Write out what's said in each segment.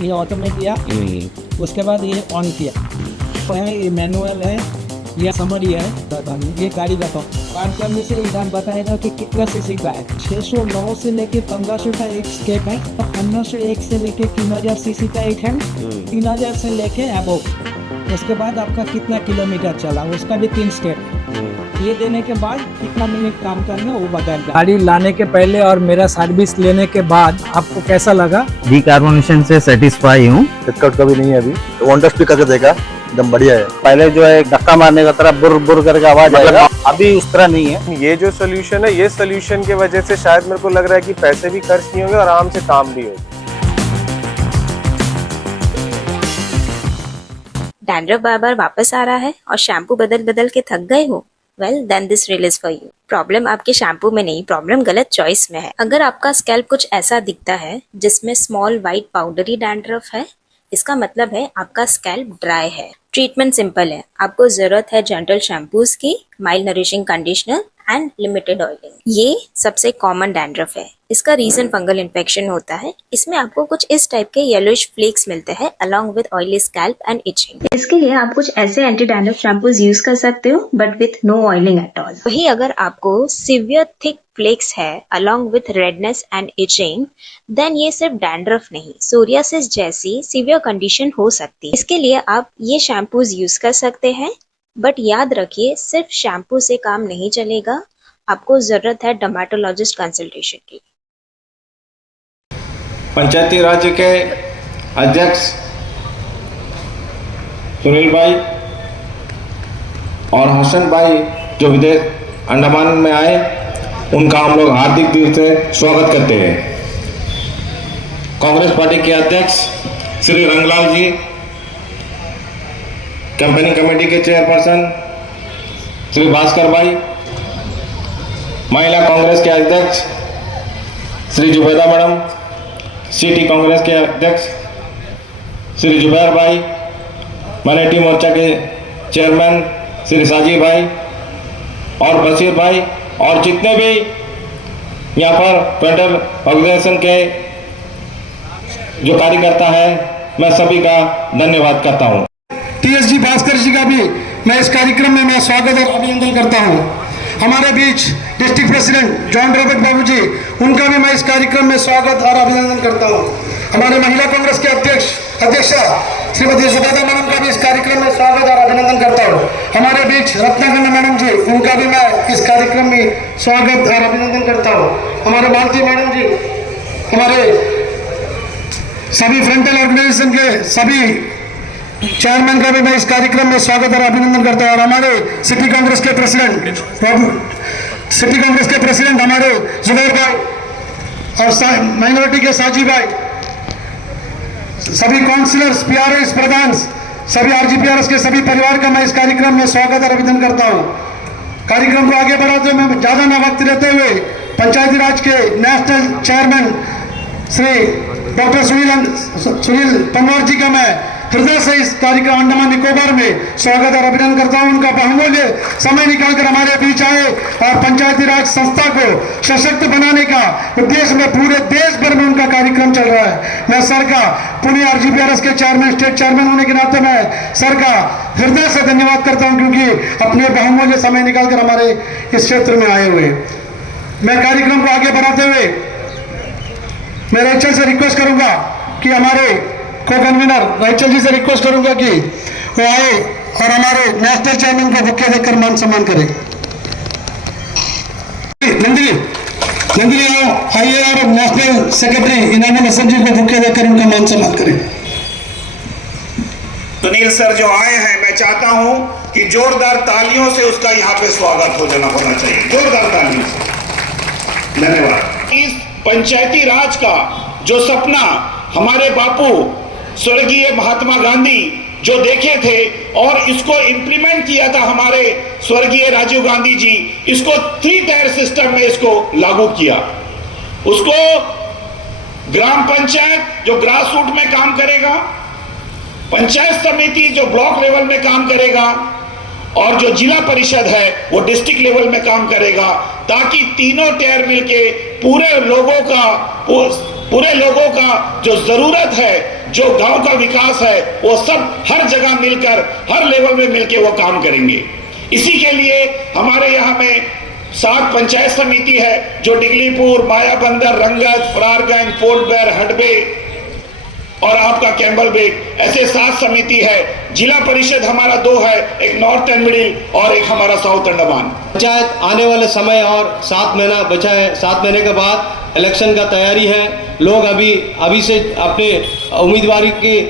ये ऑटो में किया, उसके बाद ये ऑन किया, तो है ये मैनुअल है, ये समरी है, ये गाड़ी बताओ पार करने से इंसान बताएगा कि कितना सीसी का है। 609 से लेके 1500 का एक स्टेप है, और 1501 से लेके 3000 सीसी का एक है, 3000 से लेके अबव। उसके बाद आपका कितना किलोमीटर चला उसका भी 3 स्टेप। ये देने के बाद कितना मिनट काम करना वो बताएगा। गाड़ी लाने के पहले और मेरा सर्विस लेने के बाद आपको कैसा लगा? डिकार्बोनेशन से सेटिस्फाई हूँ। दिक्कत कभी नहीं है अभी, तो वंडर्स भी करके देखा, एकदम बढ़िया है। पहले जो है धक्का मारने का तरह बुर बुर करके आवाज आएगा, अभी उस तरह नहीं है। ये जो सोल्यूशन है, ये सोल्यूशन की वजह से शायद मेरे को लग रहा है कि पैसे भी खर्च नहीं होंगे और आराम से काम भी होगा। डैंड्रफ बार बार वापस आ रहा है और शैम्पू बदल बदल के थक गए हो? Well then this reel is for you. Problem आपके शैम्पू में नहीं, प्रॉब्लम गलत चॉइस में है। अगर आपका स्कैल्प कुछ ऐसा दिखता है जिसमें स्मॉल वाइट पाउडरी डैंड्रफ है, इसका मतलब है आपका स्कैल्प ड्राई है। ट्रीटमेंट सिंपल है, आपको जरूरत है जेंटल शैम्पूज की, mild nourishing conditioner and limited oiling. ये सबसे कॉमन डैंड्रफ है। इसका रीजन फंगल इन्फेक्शन होता है। इसमें आपको कुछ इस टाइप के येलोइश फ्लेक्स मिलते हैं along with oily scalp and itching. इसके लिए आप कुछ ऐसे एंटी डैंड्रफ शैम्पूज यूज कर सकते हो but with no oiling at all. वही अगर आपको सिवियर थिक फ्लेक्स है along with redness and itching, then ये सिर्फ डैंड्रफ नहीं, सोरियासिस जैसी सिवियर कंडीशन हो सकती है। इसके लिए आप ये शैम्पूज यूज कर सकते हैं, बट याद रखिए सिर्फ शैम्पू से काम नहीं चलेगा, आपको जरूरत है डर्मेटोलॉजिस्ट कंसल्टेशन की। पंचायती राज्य के अध्यक्ष सुनील भाई और हसन भाई जो विदेश अंडमान में आए, उनका हम लोग हार्दिक दिल से स्वागत करते हैं। कांग्रेस पार्टी के अध्यक्ष श्री रंगलाल जी, कैंपेनिंग कमेटी के चेयरपर्सन श्री भास्कर भाई, महिला कांग्रेस के अध्यक्ष श्री जुबैदा मैडम, सिटी कांग्रेस के अध्यक्ष श्री जुबैर भाई, मराठी मोर्चा के चेयरमैन श्री साजी भाई और बशीर भाई, और जितने भी यहाँ पर पेंटर ऑर्गेनाइजेशन के जो कार्यकर्ता है, मैं सभी का धन्यवाद करता हूँ। TSG भास्कर जी का भी मैं इस कार्यक्रम में मैं स्वागत और अभिनंदन करता हूँ। हमारे बीच डिस्ट्रिक्ट प्रेसिडेंट जॉन रॉबर्ट बाबू जी, उनका भी मैं इस कार्यक्रम में स्वागत और अभिनंदन करता हूँ। हमारे महिला कांग्रेस के अध्यक्षा श्रीमती जुबैदा मैडम का भी इस कार्यक्रम में स्वागत और अभिनंदन करता हूँ। हमारे बीच रत्नाखंड मैडम जी, उनका भी मैं इस कार्यक्रम में स्वागत और अभिनंदन करता हूँ। हमारे मालती मैडम जी, हमारे सभी फ्रंटल ऑर्गेनाइजेशन के सभी चेयरमैन का भी मैं इस कार्यक्रम में स्वागत और अभिनंदन करता हूँ। और हमारे सिटी कांग्रेस के प्रेसिडेंट हमारे जुबैर भाई और माइनॉरिटी के साजी भाई, सभी काउंसिलर्स, पीआरएस प्रधान, सभी आरजीपीआरएस के सभी परिवार का मैं इस कार्यक्रम में स्वागत और अभिनंदन करता हूँ। कार्यक्रम को आगे बढ़ाते हुए मैं ज्यादा न वक्त लेते हुए पंचायती राज के national chairman Shri doctor Sunil Panwar ji का मैं हृदय से इस कार्यक्रम अंडमान निकोबार में स्वागत और अभिनंदन करता हूं। उनका बहुमूल्य समय निकालकर हमारे बीच आए और पंचायती राज संस्था को सशक्त बनाने का उद्देश्य में पूरे देश भर में उनका कार्यक्रम चल रहा है। मैं सर का पुणे आरजीपीआरएस के चेयरमैन, स्टेट चेयरमैन होने के नाते मैं सर का हृदय से धन्यवाद करता हूँ, क्योंकि अपने बहुमूल्य समय निकालकर हमारे इस क्षेत्र में आए हुए। मैं कार्यक्रम को आगे बढ़ाते हुए मैं रेचल से रिक्वेस्ट करूंगा कि हमारे को कन्वीनर रेचल जी से रिक्वेस्ट करूंगा कि वो आए और हमारे नेशनल चेयरमैन को बुके देकर मान सम्मान करें। नंदिनी आइए और नेशनल सेक्रेटरी इनामुल हसन जी को बुके देकर उनका मान सम्मान करें। सुनील सर जो आए हैं, मैं चाहता हूं कि जोरदार तालियों से उसका यहाँ पे स्वागत होना चाहिए, जोरदार तालियों से। धन्यवाद। इस पंचायती राज का जो सपना हमारे बापू स्वर्गीय महात्मा गांधी जो देखे थे और इसको इंप्लीमेंट किया था हमारे स्वर्गीय राजीव गांधी जी, इसको 3 टायर सिस्टम में इसको लागू किया। उसको ग्राम पंचायत जो ग्रास रूट में काम करेगा, पंचायत समिति जो ब्लॉक लेवल में काम करेगा, और जो जिला परिषद है वो डिस्ट्रिक्ट लेवल में काम करेगा, ताकि तीनों टायर मिलके पूरे लोगों का पूरे लोगों का जो जरूरत है, जो गांव का विकास है, वो सब हर जगह मिलकर, हर लेवल में मिलकर वो काम करेंगे। इसी के लिए हमारे यहाँ में 7 पंचायत समिति है, जो डिगलीपुर, मायाबंदर, रंगत, फरारगंज, पोर्ट ब्लेयर, हडबे और आपका कैम्बल बेग, ऐसे 7 समिति है। जिला परिषद हमारा 2 है, एक नॉर्थ एंड मिडिल और एक हमारा साउथ अंडमान। पंचायत आने वाले समय और 7 महीना बचा है, 7 महीने के बाद इलेक्शन का तैयारी है। लोग अभी से अपने उम्मीदवारी के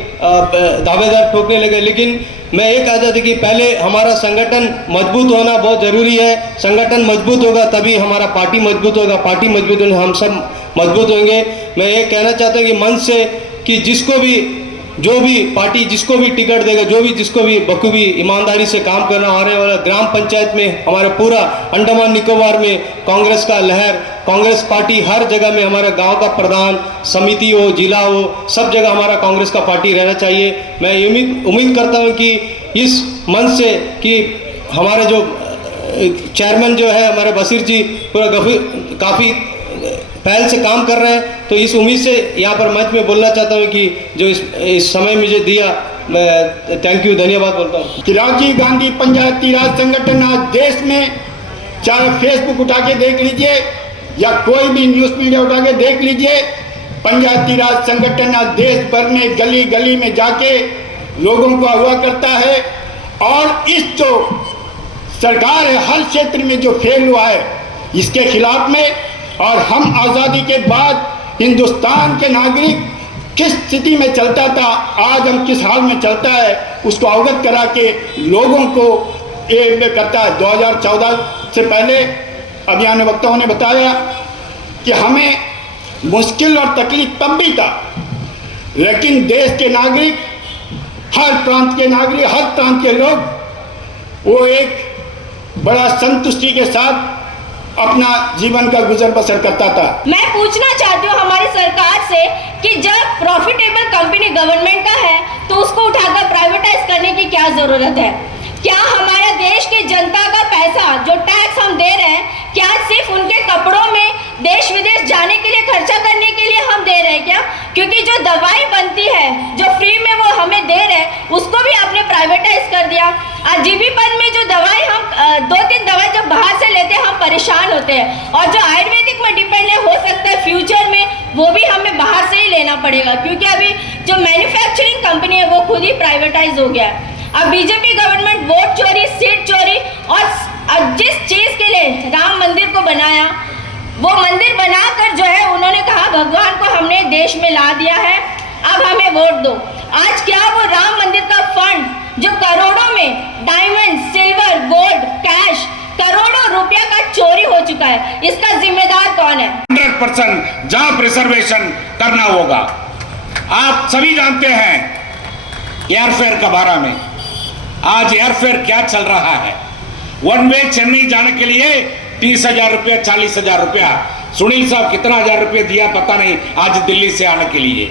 दावेदार ठोकने लगे, लेकिन मैं ये कहता था कि पहले हमारा संगठन मजबूत होना बहुत ज़रूरी है। संगठन मजबूत होगा तभी हमारा पार्टी मजबूत होगा, पार्टी मजबूत होने हम सब मजबूत होंगे। मैं ये कहना चाहता हूँ कि मन से कि जो भी पार्टी जिसको भी टिकट देगा, जिसको भी बखूबी ईमानदारी से काम करना, आने वाला ग्राम पंचायत में हमारे पूरा अंडमान निकोबार में कांग्रेस का लहर, कांग्रेस पार्टी हर जगह में, हमारे गांव का प्रधान, समिति हो, जिला हो, सब जगह हमारा कांग्रेस का पार्टी रहना चाहिए। मैं उम्मीद करता हूं कि इस मन से कि हमारे जो चेयरमैन जो है हमारे बशीर जी पूरा काफ़ी पहल से काम कर रहे हैं, तो इस उम्मीद से यहाँ पर मंच में बोलना चाहता हूँ कि जो इस समय मुझे दिया, मैं थैंक यू, धन्यवाद बोलता हूँ। कि राजीव गांधी पंचायती राज संगठन आज देश में, चाहे फेसबुक उठा के देख लीजिए या कोई भी न्यूज़ मीडिया उठा के देख लीजिए, पंचायती राज संगठन आज देश भर में गली गली में जाके लोगों को अगवा करता है। और इस जो सरकार है हर क्षेत्र में जो फेल हुआ है, इसके खिलाफ में, और हम आज़ादी के बाद हिंदुस्तान के नागरिक किस स्थिति में चलता था, आज हम किस हाल में चलता है, उसको अवगत करा के लोगों को ये करता है। 2014 से पहले अभियान वक्ताओं ने बताया कि हमें मुश्किल और तकलीफ तब भी था, लेकिन देश के नागरिक, हर प्रांत के नागरिक, हर प्रांत के लोग, वो एक बड़ा संतुष्टि के साथ अपना जीवन का गुजर बसर करता था। मैं पूछना चाहती हूँ हमारी सरकार से कि जब प्रॉफिटेबल कंपनी गवर्नमेंट का है तो उसको उठाकर प्राइवेटाइज करने की क्या जरूरत है? क्या हमारा देश की जनता का पैसा जो टैक्स हम दे रहे हैं, क्या सिर्फ उनके कपड़ों में देश विदेश जाने के लिए खर्चा करने के लिए हम दे रहे हैं क्या? क्योंकि जो दवाई बनती है, जो फ्री में वो हमें दे रहे हैं, उसको भी आपने प्राइवेटाइज कर दिया। आज जीबी पद में जो दवाई हम 2-3 दवाई जब बाहर से लेते हैं हम परेशान होते हैं, और जो आयुर्वेदिक में डिपेंड है, हो सकता है फ्यूचर में वो भी हमें बाहर से ही लेना पड़ेगा, क्योंकि अभी जो मैन्युफैक्चरिंग कंपनी है वो खुद ही प्राइवेटाइज हो गया है। अब बीजेपी गवर्नमेंट वोट चोरी, सीट चोरी और जिस चीज के लिए राम मंदिर को बनाया, वो मंदिर बनाकर जो है उन्होंने कहा भगवान को हमने देश में ला दिया है, अब हमें वोट दो। आज क्या वो राम मंदिर का फंड जो करोड़ों में डायमंड, सिल्वर, गोल्ड, कैश, करोड़ों रुपया का चोरी हो चुका है, इसका जिम्मेदार कौन है? 100% जॉब रिजर्वेशन करना होगा। आप सभी जानते हैं एयरफेयर के बारे में, आज एयरफेयर क्या चल रहा है। वन वे चेन्नई जाने के लिए 30,000 रुपया, 40,000 रुपया। सुनील साहब कितना हजार रुपये दिया पता नहीं आज दिल्ली से आने के लिए।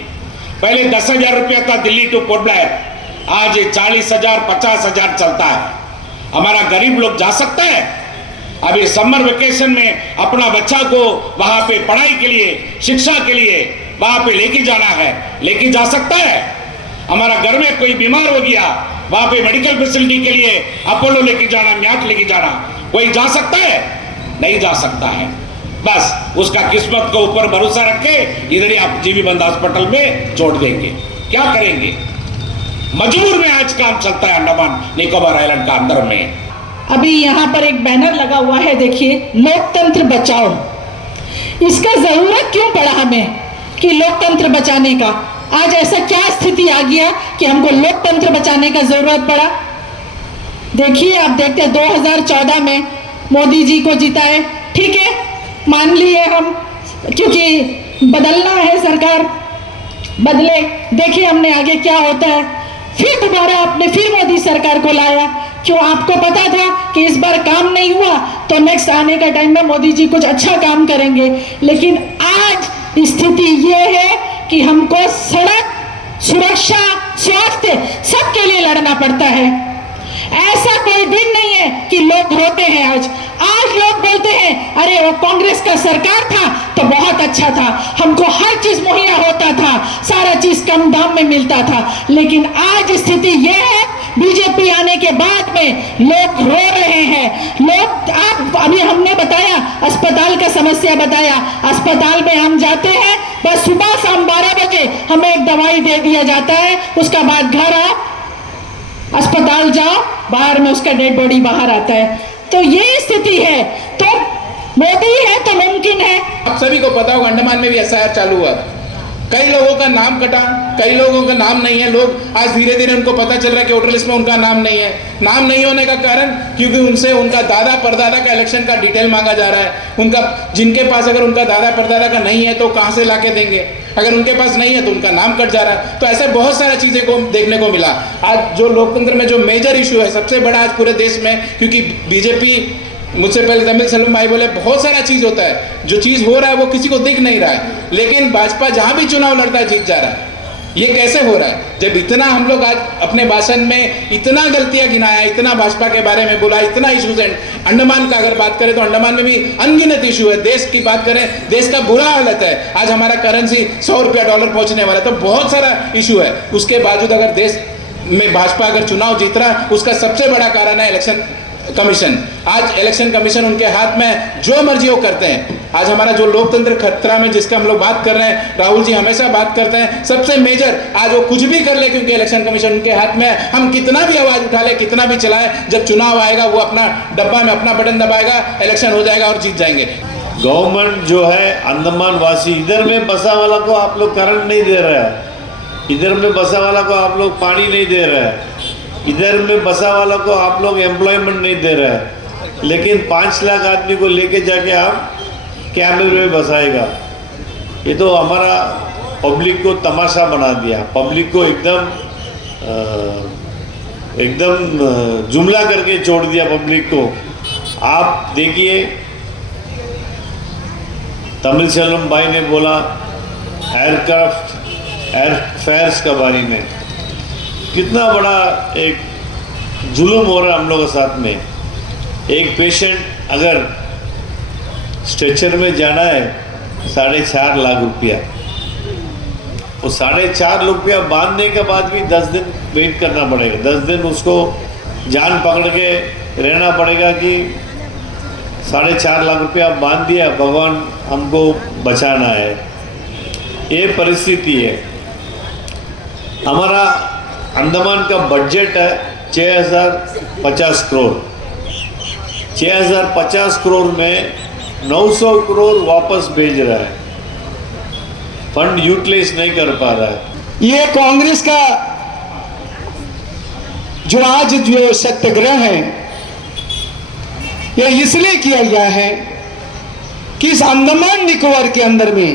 पहले 10,000 रुपया था दिल्ली टू पोर्ट ब्लेयर, आज 40,000, 50,000 चलता है। हमारा गरीब लोग जा सकता है? अभी समर वेकेशन में अपना बच्चा को वहां पे पढ़ाई के लिए, शिक्षा के लिए वहां पे लेके जाना है, लेके जा सकता है? हमारा घर में कोई बीमार हो गया, वहां पे मेडिकल फैसिलिटी के लिए अपोलो लेके जाना, म्याट लेके जाना, कोई जा सकता है? नहीं जा सकता है। बस उसका किस्मत को ऊपर भरोसा रख के इधर ही आप जीबी बंद हॉस्पिटल में छोड़ देंगे। क्या करेंगे? मजबूर में आज काम चलता है अंडमान निकोबार आइलैंड का अंदर में। अभी यहाँ पर एक बैनर लगा हुआ है, देखिए, लोकतंत्र बचाओ। इसका जरूरत क्यों पड़ा हमें कि लोकतंत्र बचाने का? आज ऐसा क्या स्थिति आ गया कि हमको लोकतंत्र बचाने का जरूरत पड़ा? देखिए, आप देखते हैं 2014 में मोदी जी को जिताए, ठीक है, मान लिए हम, क्योंकि बदलना है, सरकार बदले। देखिए हमने आगे क्या होता है, फिर दोबारा आपने फिर मोदी सरकार को लाया। क्यों? आपको पता था कि इस बार काम नहीं हुआ तो नेक्स्ट आने का टाइम में मोदी जी कुछ अच्छा काम करेंगे। लेकिन आज स्थिति ये है कि हमको सड़क, सुरक्षा, स्वास्थ्य सबके लिए लड़ना पड़ता है। ऐसा कोई दिन नहीं है कि लोग रोते हैं। आज लोग बोलते हैं अरे वो कांग्रेस का सरकार था तो बहुत अच्छा था, हमको हर चीज मुहैया होता था, सारा चीज कम दाम में मिलता था। लेकिन आज स्थिति यह है, बीजेपी आने के बाद में लोग रो रहे हैं। लोग, आप अभी हमने बताया, अस्पताल का समस्या बताया, अस्पताल में हम जाते हैं बस सुबह शाम 12 बजे हमें एक दवाई दे दिया जाता है, उसका बाद घर आओ, अस्पताल जाओ, बाहर में उसका डेड बॉडी बाहर आता है। तो ये स्थिति है। तो मोदी है तो मुमकिन है। आप सभी को पता होगा अंडमान में भी एसआईआर चालू हुआ, कई लोगों का नाम कटा, कई लोगों का नाम नहीं है। लोग आज धीरे धीरे उनको पता चल रहा है कि वोटर लिस्ट में उनका नाम नहीं है। नाम नहीं होने का कारण क्योंकि उनसे उनका दादा परदादा का इलेक्शन का डिटेल मांगा जा रहा है। उनका, जिनके पास अगर उनका दादा परदादा का नहीं है तो कहाँ से लाके देंगे, अगर उनके पास नहीं है तो उनका नाम कट जा रहा है। तो ऐसे बहुत सारी चीज़ें को देखने को मिला। आज जो लोकतंत्र में जो मेजर इशू है, सबसे बड़ा आज पूरे देश में, क्योंकि बीजेपी, मुझसे पहले तमिलसेल्वम भाई बोले, बहुत सारा चीज़ होता है, जो चीज़ हो रहा है वो किसी को दिख नहीं रहा है, लेकिन भाजपा जहाँ भी चुनाव लड़ता है जीत जा रहा है। ये कैसे हो रहा है? जब इतना हम लोग आज अपने भाषण में इतना गलतियां गिनाया, इतना भाजपा के बारे में बोला, इतना इशूज है। अंडमान का अगर बात करें तो अंडमान में भी अनगिनत इशू है। देश की बात करें, देश का बुरा हालत है। आज हमारा करेंसी 100 रुपया डॉलर पहुंचने वाला है, तो बहुत सारा इशू है। उसके बावजूद अगर देश में भाजपा अगर चुनाव जीत रहा, उसका सबसे बड़ा कारण है इलेक्शन कमीशन। आज इलेक्शन कमीशन उनके हाथ में जो मर्जी वो करते हैं। आज हमारा जो लोकतंत्र खतरा में जिसका हम लोग बात कर रहे हैं, राहुल जी हमेशा बात करते हैं, सबसे मेजर आज वो कुछ भी कर ले क्योंकि इलेक्शन कमीशन उनके हाथ में है। हम कितना भी आवाज उठा ले, कितना भी चलाए, जब चुनाव आएगा वो अपना डब्बा में अपना बटन दबाएगा, इलेक्शन हो जाएगा और जीत जाएंगे। गवर्नमेंट जो है अंडमान वासी, इधर में बसा वाला को आप लोग करंट नहीं दे रहा है, इधर में बसा वाला को आप लोग पानी नहीं दे रहा है, इधर में बसा वाला को आप लोग एम्प्लॉयमेंट नहीं दे रहे हैं, लेकिन 5 लाख आदमी को लेके जाके आप कैमरे में बसाएगा। ये तो हमारा पब्लिक को तमाशा बना दिया, पब्लिक को एकदम जुमला करके छोड़ दिया पब्लिक को। आप देखिए, तमिलसेल्वम भाई ने बोला एयरफेयर्स के बारे में, कितना बड़ा एक जुल्म हो रहा है हम लोगों के साथ में। एक पेशेंट अगर स्ट्रेचर में जाना है 4.5 लाख रुपया, वो 4.5 रुपया बांधने के बाद भी 10 दिन वेट करना पड़ेगा। 10 दिन उसको जान पकड़ के रहना पड़ेगा कि 4.5 लाख रुपया बांध दिया, भगवान हमको बचाना है। ये परिस्थिति है। हमारा अंडमान का बजट है 6050 करोड़। 6050 करोड़ में 900 करोड़ वापस भेज रहा है, फंड यूटिलाइज नहीं कर पा रहा है। ये कांग्रेस का जो आज जो सत्याग्रह है, ये इसलिए किया गया है कि इस अंडमान निकोबार के अंदर में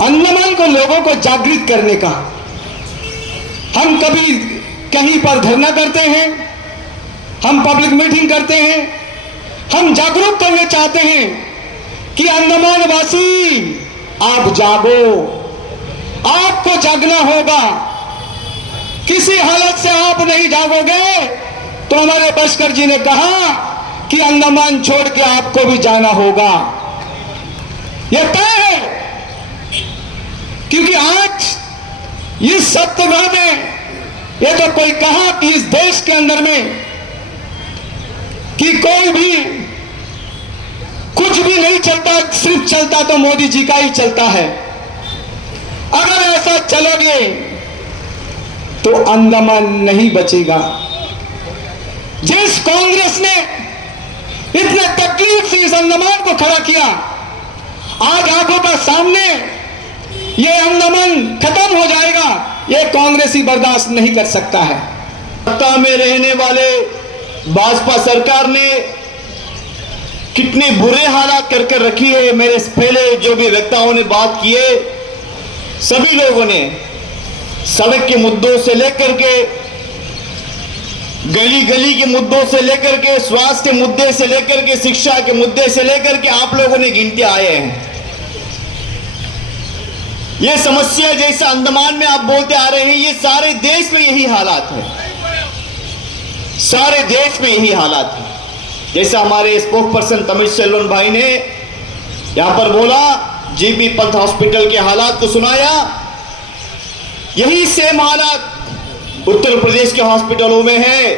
अंडमान को लोगों को जागृत करने का, हम कभी कहीं पर धरना करते हैं, हम पब्लिक मीटिंग करते हैं, हम जागरूक करना चाहते हैं कि अंडमान वासी आप जागो, आपको जागना होगा। किसी हालत से आप नहीं जागोगे तो हमारे बस्कर जी ने कहा कि अंडमान छोड़ के आपको भी जाना होगा। यह तय है, क्योंकि आज इस सत्याग्रह में ये तो कोई कहा कि इस देश के अंदर में कि कोई भी कुछ भी नहीं चलता, सिर्फ चलता तो मोदी जी का ही चलता है। अगर ऐसा चलोगे तो अंडमान नहीं बचेगा। जिस कांग्रेस ने इतने तकलीफ से इस अंडमान को खड़ा किया, आज आंखों का सामने ये अंडमान खत्म हो जाएगा, ये कांग्रेस ही बर्दाश्त नहीं कर सकता है। सत्ता में रहने वाले भाजपा सरकार ने कितनी बुरे हालात करके रखी है। मेरे पहले जो भी वक्ताओं ने बात की है, सभी लोगों ने सड़क के मुद्दों से लेकर के, गली गली के मुद्दों से लेकर के, स्वास्थ्य के मुद्दे से लेकर के, शिक्षा के मुद्दे से लेकर के आप लोगों ने गिनते आए हैं। ये समस्या जैसे अंडमान में आप बोलते आ रहे हैं, ये सारे देश में यही हालात है। सारे देश में यही हालात है। जैसा हमारे स्पोक पर्सन तमिल सेल्वन भाई ने यहां पर बोला, जीबी पंत हॉस्पिटल के हालात को सुनाया, यही सेम हालात उत्तर प्रदेश के हॉस्पिटलों में है,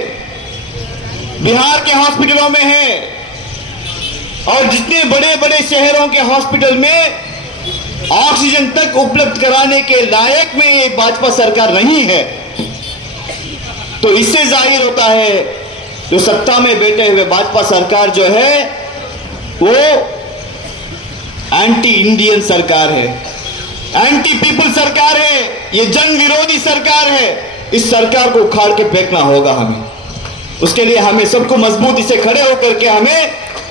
बिहार के हॉस्पिटलों में है, और जितने बड़े बड़े शहरों के हॉस्पिटल में ऑक्सीजन तक उपलब्ध कराने के लायक में ये भाजपा सरकार नहीं है। तो इससे जाहिर होता है जो सत्ता में बैठे हुए भाजपा सरकार जो है वो एंटी इंडियन सरकार है, एंटी पीपल सरकार है, ये जन विरोधी सरकार है। इस सरकार को उखाड़ के फेंकना होगा हमें। उसके लिए हमें सबको मजबूती से खड़े होकर के हमें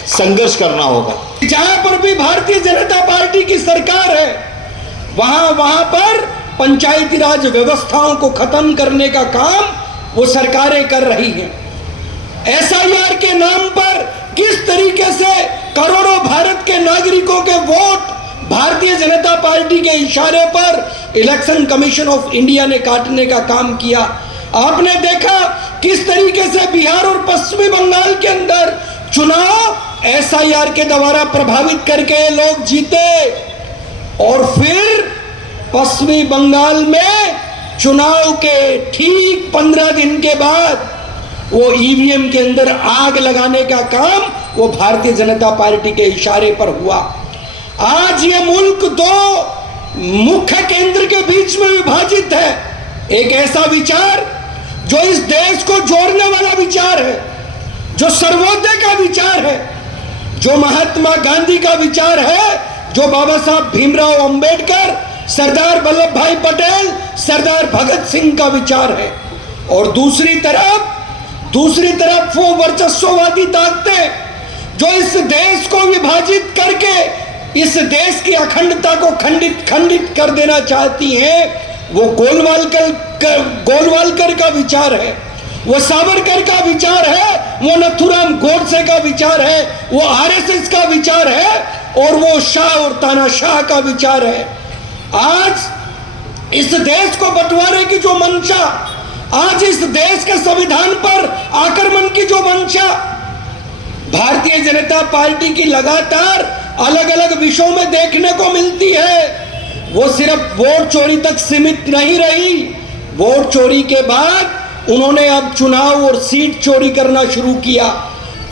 संघर्ष करना होगा। जहां पर भी भारतीय जनता पार्टी की सरकार है वहां पर पंचायती राज व्यवस्थाओं को खत्म करने का काम वो सरकारें कर रही हैं। एसआईआर के नाम पर किस तरीके से करोड़ों भारत के नागरिकों के वोट भारतीय जनता पार्टी के इशारे पर इलेक्शन कमीशन ऑफ इंडिया ने काटने का काम किया। आपने देखा किस तरीके से बिहार और पश्चिमी बंगाल के अंदर चुनाव एसआईआर के द्वारा प्रभावित करके लोग जीते, और फिर पश्चिमी बंगाल में चुनाव के ठीक 15 दिन के बाद वो ईवीएम के अंदर आग लगाने का काम वो भारतीय जनता पार्टी के इशारे पर हुआ। आज ये मुल्क दो मुख्य केंद्र के बीच में विभाजित है। एक ऐसा विचार जो इस देश को जोड़ने वाला विचार है, जो सर्वोदय का विचार है, जो महात्मा गांधी का विचार है, जो बाबा साहब भीमराव अंबेडकर, सरदार वल्लभ भाई पटेल, सरदार भगत सिंह का विचार है। और दूसरी तरफ वो वर्चस्ववादी ताकतें जो इस देश को विभाजित करके इस देश की अखंडता को खंडित कर देना चाहती हैं। वो गोलवालकर का विचार है, वो सावरकर का विचार है, वो नथुराम गोडसे का विचार है, वो आरएसएस का विचार है, और वो शाह और तानाशाह का विचार है। आज इस देश को बंटवारे की जो मंशा, आज इस देश के संविधान पर आक्रमण की जो मंशा भारतीय जनता पार्टी की लगातार अलग अलग विषयों में देखने को मिलती है, वो सिर्फ वोट चोरी तक सीमित नहीं रही। वोट चोरी के बाद उन्होंने अब चुनाव और सीट चोरी करना शुरू किया।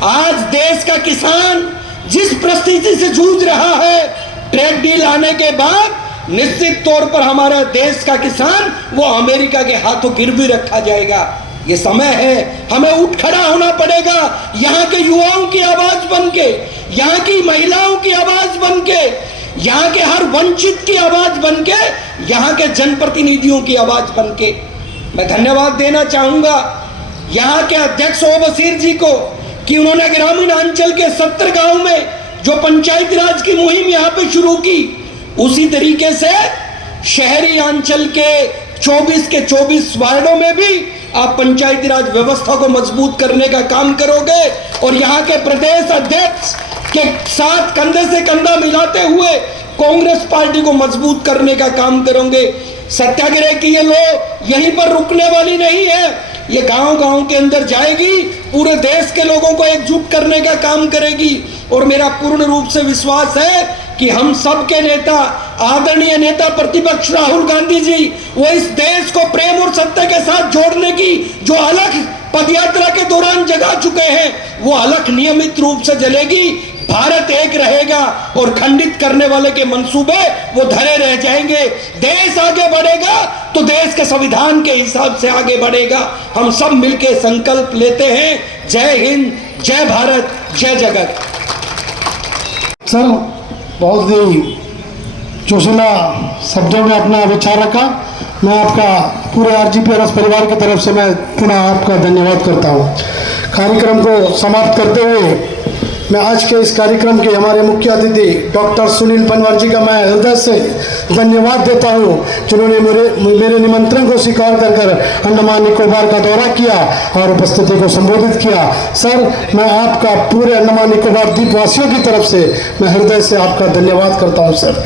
आज देश का किसान जिस परिस्थिति से जूझ रहा है, ट्रेड डील आने के बाद निश्चित तौर पर हमारा देश का किसान वो अमेरिका के हाथों गिरवी रखा जाएगा। ये समय है, हमें उठ खड़ा होना पड़ेगा, यहाँ के युवाओं की आवाज बनके, यहाँ की महिलाओं की आवाज बनके, यहाँ के हर वंचित की आवाज बनके, यहाँ के जनप्रतिनिधियों की आवाज बनके। मैं धन्यवाद देना चाहूंगा यहाँ के अध्यक्ष ओ बशीर जी को कि उन्होंने ग्रामीण अंचल के 70 गांव में जो पंचायती राज की मुहिम यहाँ पे शुरू की, उसी तरीके से शहरी अंचल के 24 के 24 वार्डों में भी आप पंचायती राज व्यवस्था को मजबूत करने का काम करोगे, और यहाँ के प्रदेश अध्यक्ष के साथ कंधे से कंधा मिलाते हुए कांग्रेस पार्टी को मजबूत करने का काम करोगे। सत्याग्रह की ये लो यहीं पर रुकने वाली नहीं है, ये गांव-गांव के अंदर जाएगी, पूरे देश के लोगों को एकजुट करने का काम करेगी। और मेरा पूर्ण रूप से विश्वास है कि हम सबके नेता, आदरणीय नेता प्रतिपक्ष राहुल गांधी जी, वो इस देश को प्रेम और सत्य के साथ जोड़ने की जो अलख पदयात्रा के दौरान जगा चुके हैं, वो अलख नियमित रूप से जलेगी। भारत एक रहेगा और खंडित करने वाले के मंसूबे वो धरे रह जाएंगे। देश आगे बढ़ेगा तो देश के संविधान के हिसाब से आगे बढ़ेगा। हम सब मिलके संकल्प लेते हैं। जय हिंद, जय भारत, जय जगत। सर, बहुत ही जोशीला शब्दों में अपना विचार रखा। मैं आपका पूरे आरजीपीआरएस परिवार की तरफ से मैं पुनः आपका धन्यवाद करता हूँ। कार्यक्रम को समाप्त करते हुए मैं आज के इस कार्यक्रम के हमारे मुख्य अतिथि डॉक्टर सुनील पनवार जी का मैं हृदय से धन्यवाद देता हूँ, जिन्होंने मेरे निमंत्रण को स्वीकार कर अंडमान निकोबार का दौरा किया और उपस्थिति को संबोधित किया। सर, मैं आपका पूरे अंडमान निकोबार द्वीपवासियों की तरफ से मैं हृदय से आपका धन्यवाद करता हूँ। सर,